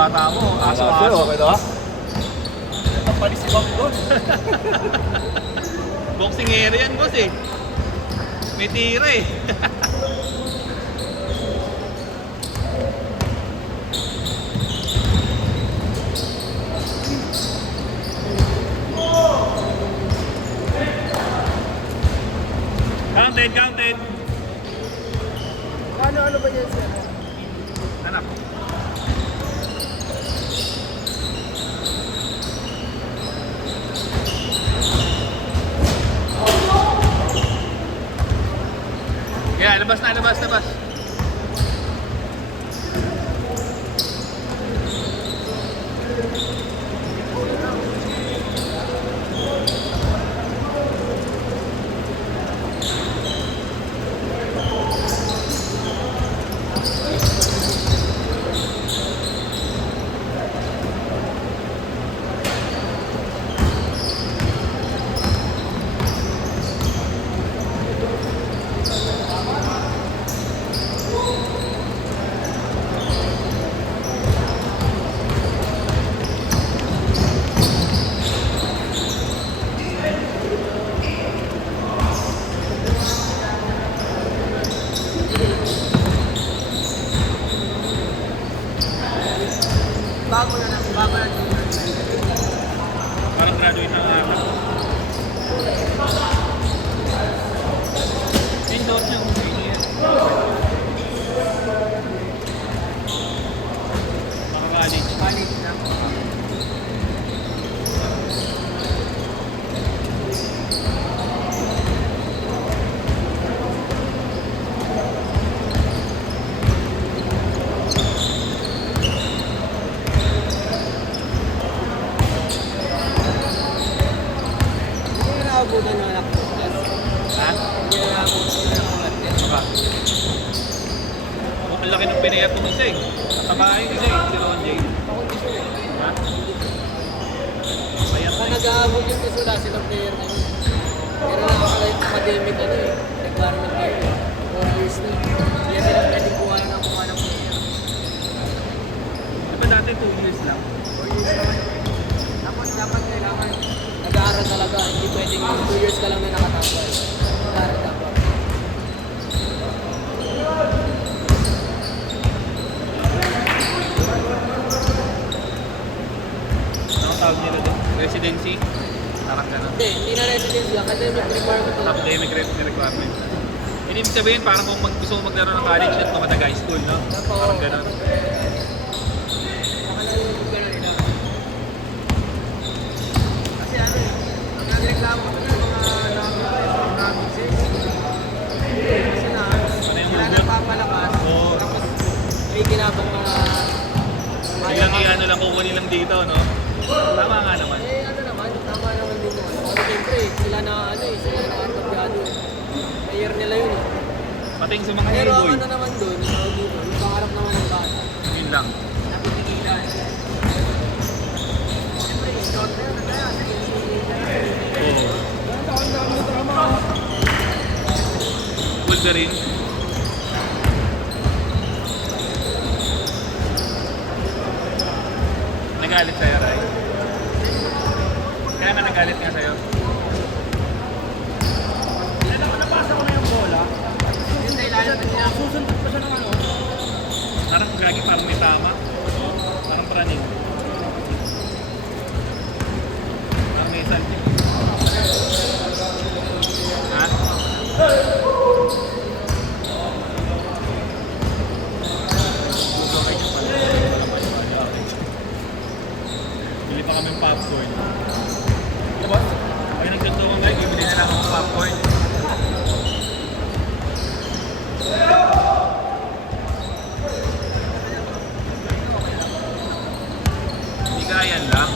bata mo, aso-aso. Okay na? Papalis si Bang doon. Boxing area yan, boss eh. May tira eh. Counted, counted. Ano ba yan, sir? Anak. Yeah, labas na, labas. Bago na junior. Parang graduate ng anak. Endorse yung engineer. Mga college. College na. Abutan ng anak ko. Ha? Hindi na abutan ng anak ko. Diba? Oh, ang laki ng pinayat ng isa eh. Tabahin isa eh, si Ron J. Ha? Payat Kung na eh. nag-aabot yung kasi wala silang player na yun. Pero nakaka-academic ano eh. Requirement kayo eh. 4 years na. Hindi sila pwede kuha ng player. Diba dati 2 years lang? 4 years naman. Tapos dapat kailangan nag-aaral talaga. Hindi pwedeng 2 years ka lang na nakatambal. Nag-aaral dapat. Ano tawag nila doon? Residency? Parang gano'n. Hindi na residency. Academic requirement lang. Academic requirement. Ibig sabihin, parang kung gusto mo maglaro ng college at mga nag-high school, no? Parang gano'n. Kasi ano eh, ang nagreklamo ko na mga provinces. Kasi na, sila nagpapalakas, Oo. tapos may ginabang mga Biglang i-ano lang, kukunin lang dito, no? Tama nga naman. Eh ano naman, tama naman din naman. Pero siyempre, sila na ano eh, sila na antabyado. Mayor nila yun eh. Pating sa mga Pero ang boy. ano naman doon, yung pangarap naman ng bata, Yun lang. napipigilan. Siyempre, scout na yun, kaya sa Oo. Wolverine. Nagalit sa'yo, Ray? Kaya nga nagalit nga sa'yo. Napasa ko na yung bola. Yung dahil niya. Susundot pa siya ng ano. Parang gagi, parang may tama. Parang praning. Parang may salty. Ha? Bili pa kami popcorn. Diba? Pag nagtuntungan ngayon, bibili na lang ako ng popcorn. Bigayan lang.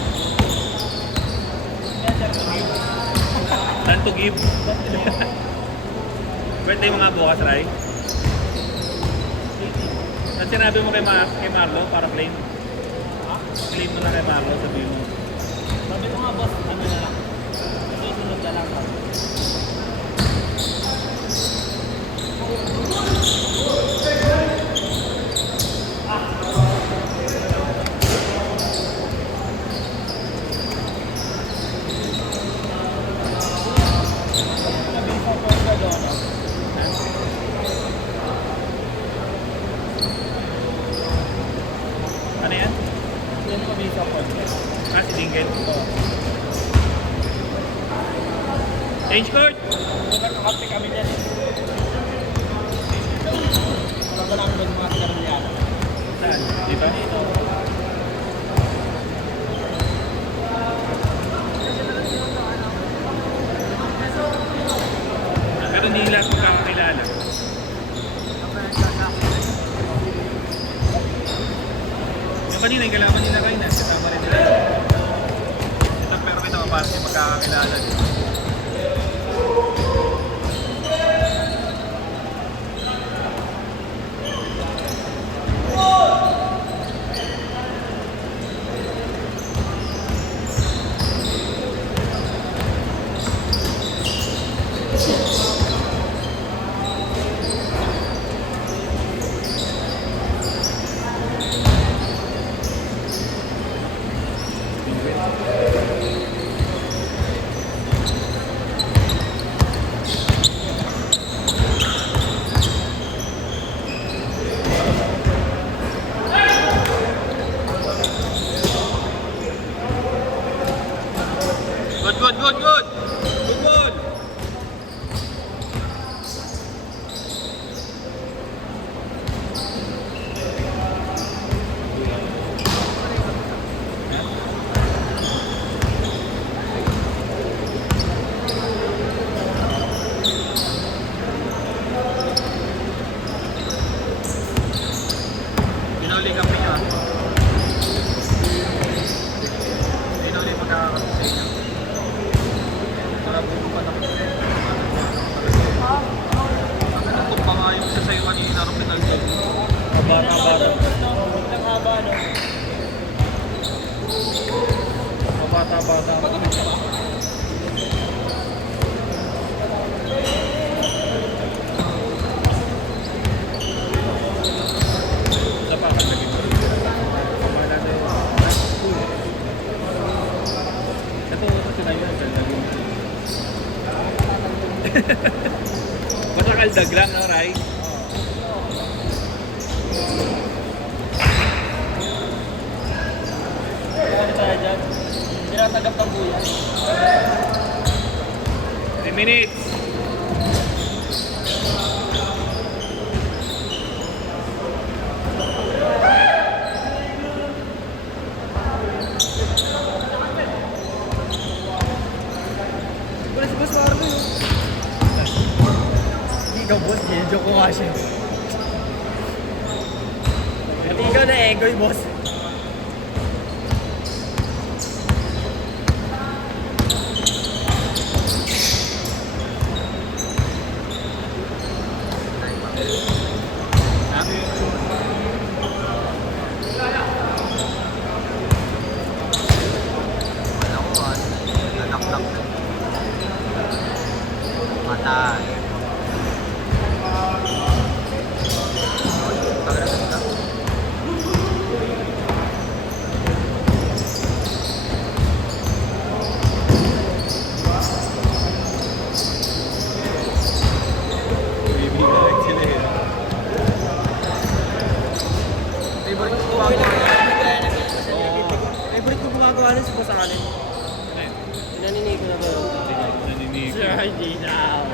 Done to give. Birthday mo nga bukas, Ray. At sinabi mo kay Marlo para claim? Claim mo na kay Marlo, sabihin mo. Sabi ko nga boss, ano na lang. Susunod na lang. Change court! Nagkakape kami dyan. Wala lang doon mga tigarilyan. Saan? Dito? Dito. Pero hindi lahat magkakakilala. Yung kanina, yung kalaman nila kayo na. Kasama rin nila. Ito pero kita mapasok yung magkakakilala. Good, good, good, good! Good ball! Pinuli kami niya. Pinuli pagkakakasay niya. Ito pa nga yung isa sa'yo kanina nung pinagdog. Bata-bata. Ang haba, no? Mabata-bata. Isa pa kalagin mo. Pamala na yun. Ito, sinayo na dyan. Lagin mo. Basta kaldag lang, no, Ray? Ano tayo dyan? Tinatagap ng buya. 3 minutes. Wala si Boss Marlo yun. Hindi ka boss, joke ko nga siya. At ikaw na egoy, boss. Matay. Favorite ko gumagawa Favorite ko gumagawa nun si Boss Allen. Pinaninig ko na ba yun? Naninigo. Sir, hindi na.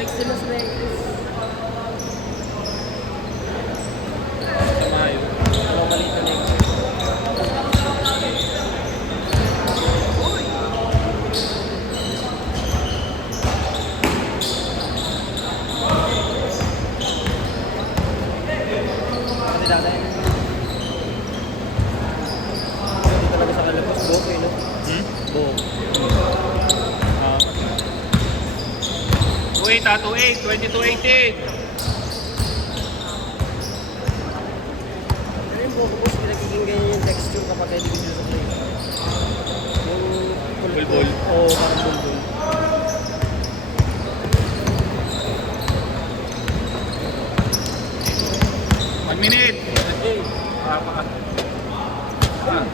Next to Los Vegas. Sama yun. Ano malito next? Pati dati. Hindi talaga sa kalabas. Buhok eh, no? Hmm? Buhok. 28, 22-18. Pero yung buhok ko, boss, nagiging ganyan yung texture kapag hindi ko sila sa play. Yung Bulbul. Oo, parang bulbul. One minute. Ah.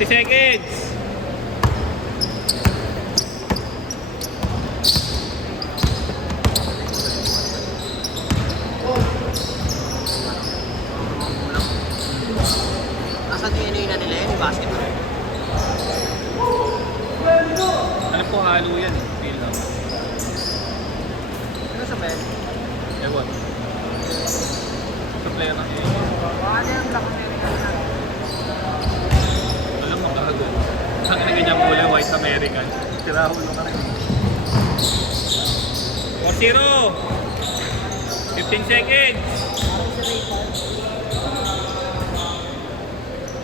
50 seconds. Sira ulo ka rin. 4-0. 15 seconds.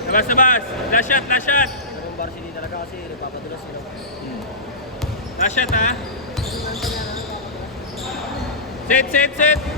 Labas. Last shot. Pero yung varsity talaga kasi nagpapadulas sila. Last shot ha. Set.